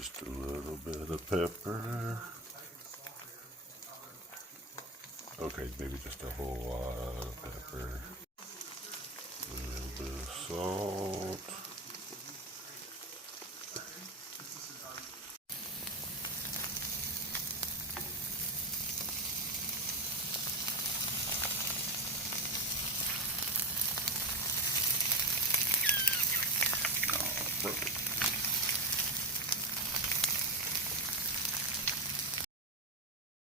Just a little bit of pepper. Okay, maybe just a whole lot of pepper. A little bit of salt.